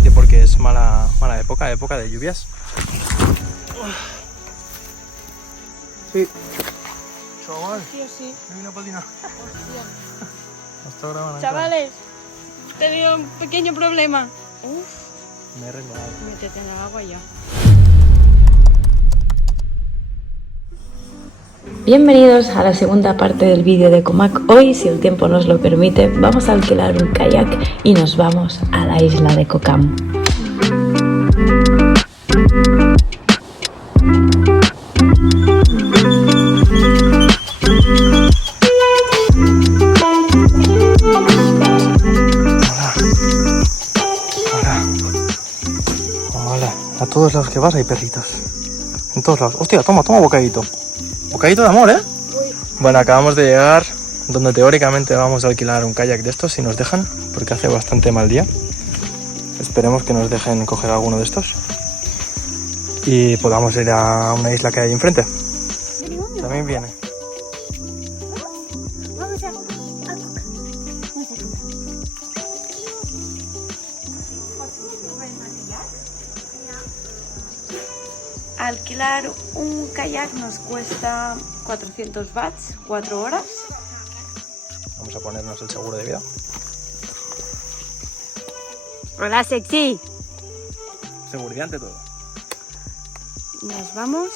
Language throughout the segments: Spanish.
permite porque es mala época de lluvias. Sí. Chaval. Sí o sí. Hay una patina. Hasta ahora, Chavales, he tenido un pequeño problema. Uf, me he resbalado. métete en el agua ya. Bienvenidos a la segunda parte del vídeo de Comac. Hoy, si el tiempo nos lo permite, vamos a alquilar un kayak y nos vamos a la isla de Koh Kam. Hola. A todos lados que vas hay perritos. En todos lados. Hostia, toma bocadito. Bocadito de amor, ¿eh? Bueno, acabamos de llegar donde teóricamente vamos a alquilar un kayak de estos si nos dejan, porque hace bastante mal día. Esperemos que nos dejen coger alguno de estos y podamos ir a una isla que hay enfrente. También viene. Alquilar un kayak nos cuesta 400 bahts, 4 horas. Vamos a ponernos el seguro de vida. Hola, sexy. Seguridad ante todo. Nos vamos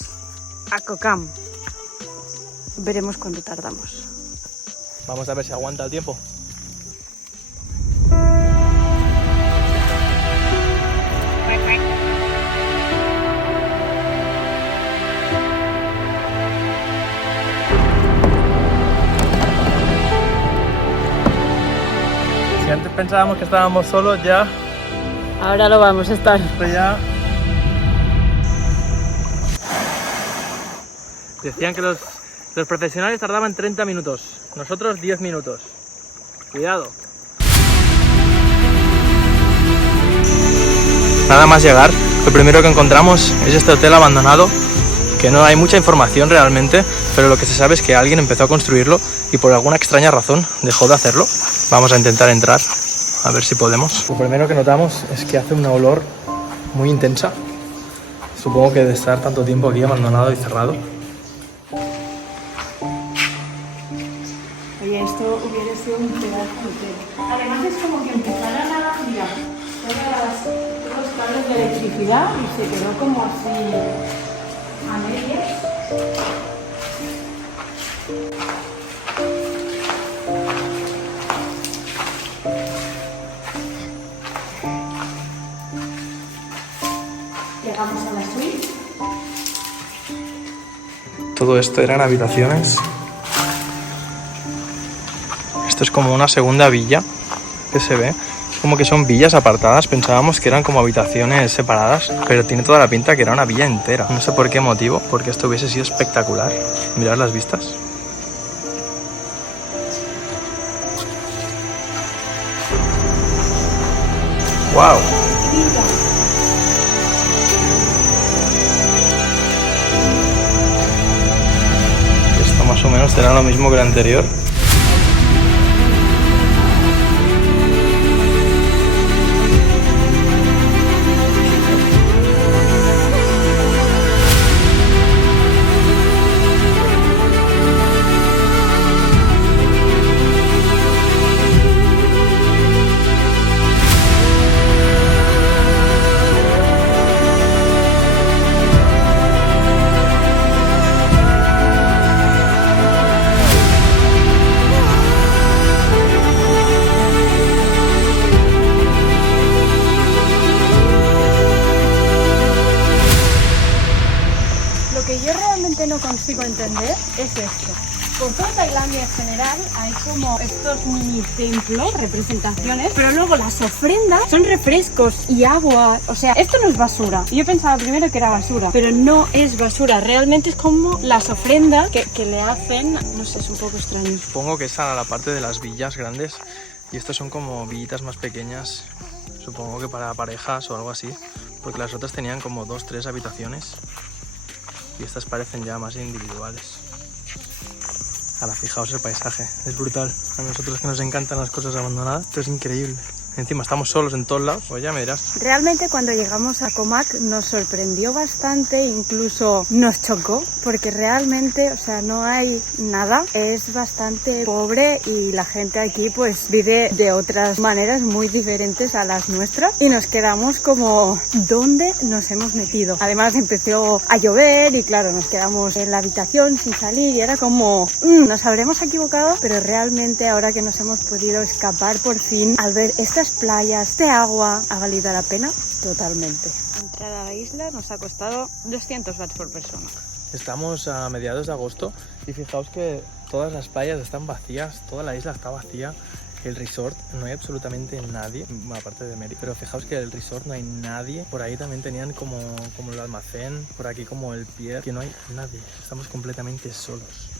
a Koh Kam. Veremos cuánto tardamos. Vamos a ver si aguanta el tiempo. Si antes pensábamos que estábamos solos, ya Ahora lo vamos a estar. esto ya... Decían que los profesionales tardaban 30 minutos, nosotros 10 minutos. Cuidado. Nada más llegar, lo primero que encontramos es este hotel abandonado, que no hay mucha información realmente, pero lo que se sabe es que alguien empezó a construirlo y por alguna extraña razón dejó de hacerlo. Vamos a intentar entrar, a ver si podemos. Lo primero que notamos es que hace una olor muy intensa. Supongo que de estar tanto tiempo aquí abandonado y cerrado. Oye, esto hubiera sido un pedazo de hotel. Además es como que empezaran a girar todos los cables de electricidad y se quedó como así a medias. Llegamos a la suite. Todo esto eran habitaciones. Esto es como una segunda villa que se ve. Es como que son villas apartadas. Pensábamos que eran como habitaciones separadas, pero tiene toda la pinta que era una villa entera. No sé por qué motivo, porque esto hubiese sido espectacular. Mirad las vistas. ¡Wow! Esto más o menos será lo mismo que el anterior. Lo que yo realmente no consigo entender es esto. Por toda Tailandia en general hay como estos mini templos, representaciones, pero luego las ofrendas son refrescos y agua. O sea, esto no es basura. Yo pensaba primero que era basura, pero no es basura. Realmente es como las ofrendas que le hacen. No sé, es un poco extraño. Supongo que esa era la parte de las villas grandes y estas son como villitas más pequeñas. Supongo que para parejas o algo así, porque las otras tenían como 2 o 3 habitaciones y estas parecen ya más individuales. Ahora fijaos el paisaje, es brutal. A nosotros que nos encantan las cosas abandonadas, esto es increíble. Encima estamos solos en todos lados, pues ya me dirás. Realmente cuando llegamos a Comac nos sorprendió bastante, incluso nos chocó, porque realmente, o sea, no hay nada, es bastante pobre y la gente aquí pues vive de otras maneras muy diferentes a las nuestras y nos quedamos como, ¿dónde nos hemos metido? Además empezó a llover y claro, nos quedamos en la habitación sin salir y era como, nos habremos equivocado, pero realmente ahora que nos hemos podido escapar por fin, al ver estas playas de agua, ha valido la pena totalmente. Entrar a la isla nos ha costado 200 bahts por persona. Estamos a mediados de agosto y fijaos que todas las playas están vacías, toda la isla está vacía. El resort no hay absolutamente nadie, aparte de Mary, pero fijaos que el resort no hay nadie. Por ahí también tenían como el almacén, por aquí como el pier, que no hay nadie. Estamos completamente solos.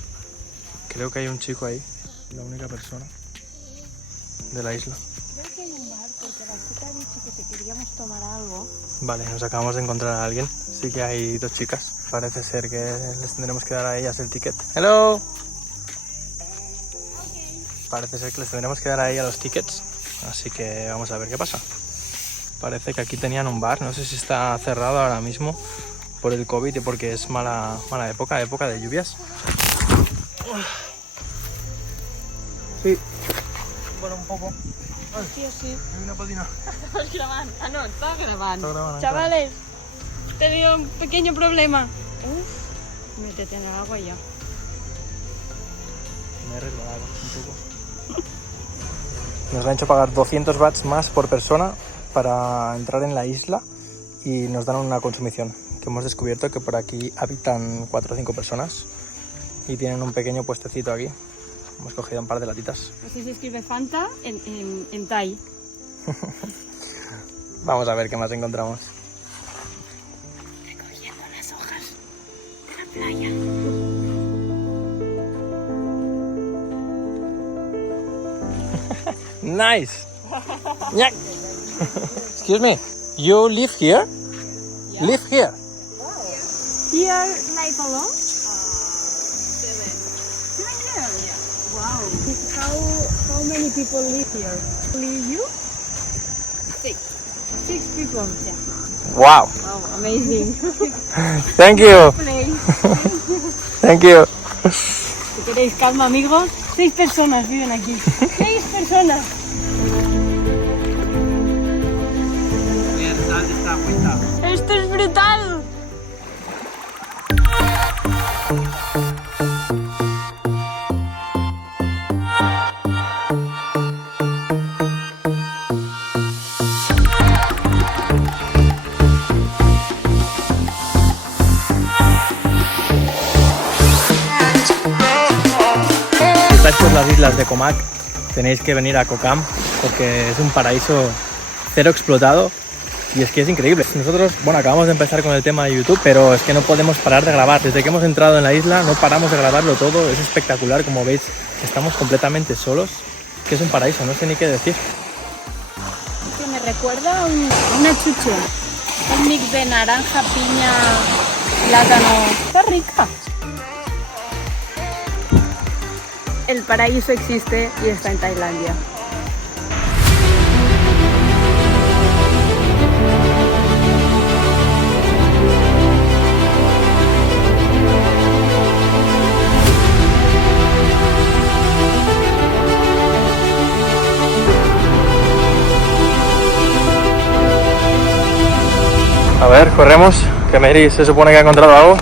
Creo que hay un chico ahí, la única persona de la isla. Creo que hay un bar porque la chica ha dicho que si queríamos tomar algo. Vale, nos acabamos de encontrar a alguien. Sí que hay dos chicas. Parece ser que les tendremos que dar a ellas el ticket. ¡Hello! Parece ser que les tendremos que dar a ella los tickets. Así que vamos a ver qué pasa. Parece que aquí tenían un bar. No sé si está cerrado ahora mismo por el COVID y porque es mala época de lluvias. Sí. Bueno, un poco. Sí, sí. Hay una patina. Estamos grabando. Ah, no, está grabando. Está grabando, Chavales, he tenido un pequeño problema. Uf, métete en el agua ya. Me he resbalado un poco. Nos han hecho pagar 200 bahts más por persona para entrar en la isla y nos dan una consumición. Que hemos descubierto que por aquí habitan 4 o 5 personas y tienen un pequeño puestecito aquí. Hemos cogido un par de latitas. Así se escribe Fanta en Thai. Vamos a ver qué más encontramos. Recogiendo las hojas de la playa. Nice! Yeah. Excuse me, you live here? Yeah. Live here? Here, like alone? 7 years? Yeah. Wow. How many people live here? Only you? 6. 6 people, yeah. Wow! Wow, amazing. Thank you! Place. Thank you! Si queréis calma, amigos, 6 personas viven aquí. 6 personas. Esto es brutal. Si estáis por las islas de Comac, tenéis que venir a Kokam porque es un paraíso cero explotado y es que es increíble. Nosotros, bueno, acabamos de empezar con el tema de YouTube, pero es que no podemos parar de grabar. Desde que hemos entrado en la isla no paramos de grabarlo todo, es espectacular, como veis, estamos completamente solos, que es un paraíso, no sé ni qué decir. Que me recuerda a una chuche. Un mix de naranja, piña, plátano. Está rica. El paraíso existe y está en Tailandia. A ver, corremos, que Mary se supone que ha encontrado algo,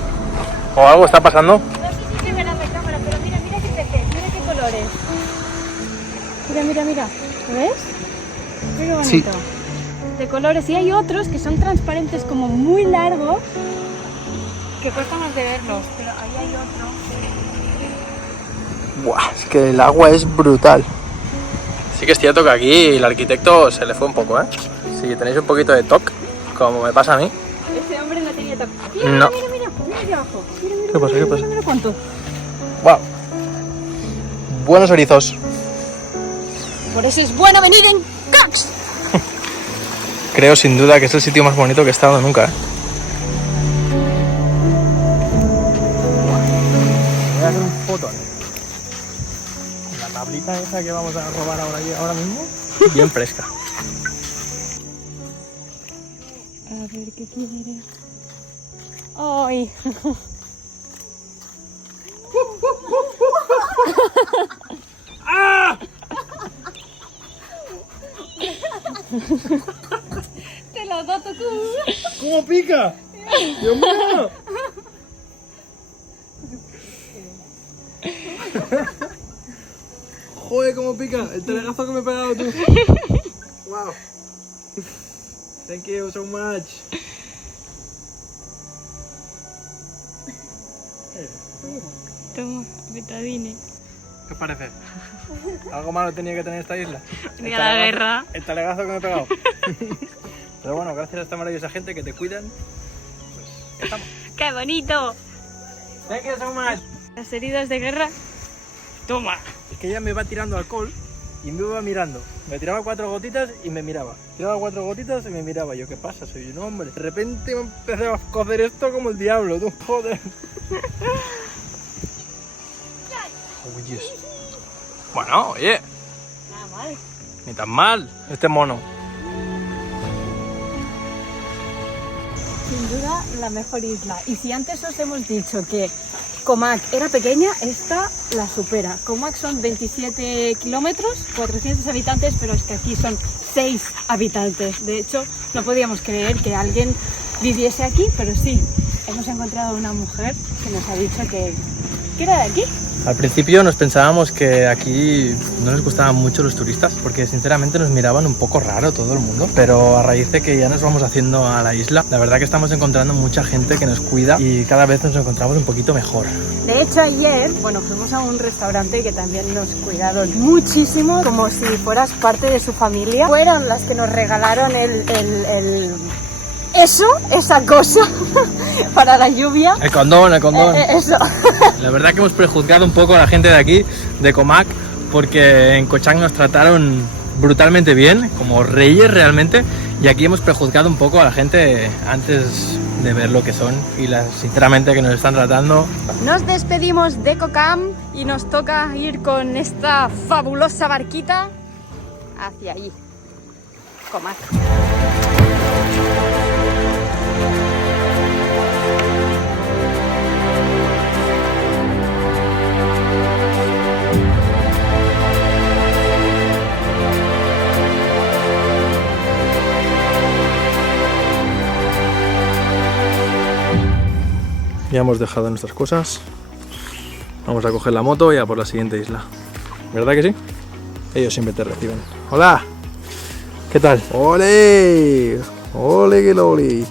o algo está pasando. No sé si se ve la cámara, pero mira qué peces, mira qué colores. Mira. ¿Lo ves? Mira qué bonito. Sí. De colores. Y hay otros que son transparentes como muy largos, que cuesta más de verlos, pero ahí hay otro. Buah, es que el agua es brutal. Sí que es cierto que aquí el arquitecto se le fue un poco, ¿eh? Si tenéis un poquito de toque, como me pasa a mí. Este hombre no tenía toque. No. Mira aquí abajo. ¿Qué pasa? Mira cuánto. Wow. Buenos erizos. Por eso es bueno venir en Cox. Creo sin duda que es el sitio más bonito que he estado nunca, ¿eh? Voy a hacer un fotón. La tablita esa que vamos a robar ahora mismo, bien fresca. A ver qué quiere. ¡Ay! ¡Ah! ¡Te lo doy tú! ¿Cómo pica? ¡Dios mío! Joder, cómo pica. El telegazo que me he pegado tú. Wow. Thank you so much. Toma, betadine. ¿Qué os parece? ¿Algo malo tenía que tener esta isla? Tenía la guerra. El talegazo que me he pegado. Pero bueno, gracias a esta maravillosa gente que te cuidan, pues ya estamos. ¡Qué bonito! Thank you so much. Las heridas de guerra. Toma. Es que ella me iba tirando alcohol y me iba mirando. Me tiraba 4 gotitas y me miraba. Tiraba 4 gotitas y me miraba. Yo, ¿qué pasa? Soy un hombre. De repente me empecé a cocer esto como el diablo, tú, joder. Oye. Bueno, oye, Nada mal. ni tan mal este mono. Sin duda la mejor isla. Y si antes os hemos dicho que Comac era pequeña, esta la supera. Comac son 27 kilómetros, 400 habitantes, pero es que aquí son 6 habitantes. De hecho, no podíamos creer que alguien viviese aquí, pero sí, hemos encontrado una mujer que nos ha dicho que era de aquí. Al principio nos pensábamos que aquí no les gustaban mucho los turistas, porque sinceramente nos miraban un poco raro todo el mundo, pero a raíz de que ya nos vamos haciendo a la isla, la verdad que estamos encontrando mucha gente que nos cuida y cada vez nos encontramos un poquito mejor. De hecho, ayer, fuimos a un restaurante que también nos cuidaron muchísimo, como si fueras parte de su familia. Fueron las que nos regalaron esa cosa para la lluvia. El condón. Eso. La verdad que hemos prejuzgado un poco a la gente de aquí, de Comac, porque en Koh Chang nos trataron brutalmente bien, como reyes realmente, y aquí hemos prejuzgado un poco a la gente antes de ver lo que son y sinceramente que nos están tratando. Nos despedimos de Koh Chang y nos toca ir con esta fabulosa barquita hacia allí, Comac. Ya hemos dejado nuestras cosas. Vamos a coger la moto y a por la siguiente isla. ¿Verdad que sí? Ellos siempre te reciben. ¡Hola! ¿Qué tal? ¡Ole! ¡Ole que loli!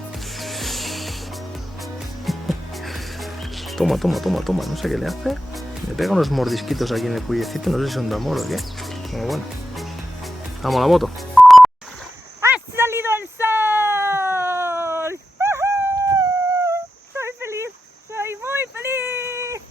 Toma. No sé qué le hace. Me pega unos mordisquitos aquí en el cuellecito. No sé si son de amor o qué. Pero bueno. Vamos a la moto. ¡Ha salido el sol! ¡Soy feliz! ¡Soy muy feliz!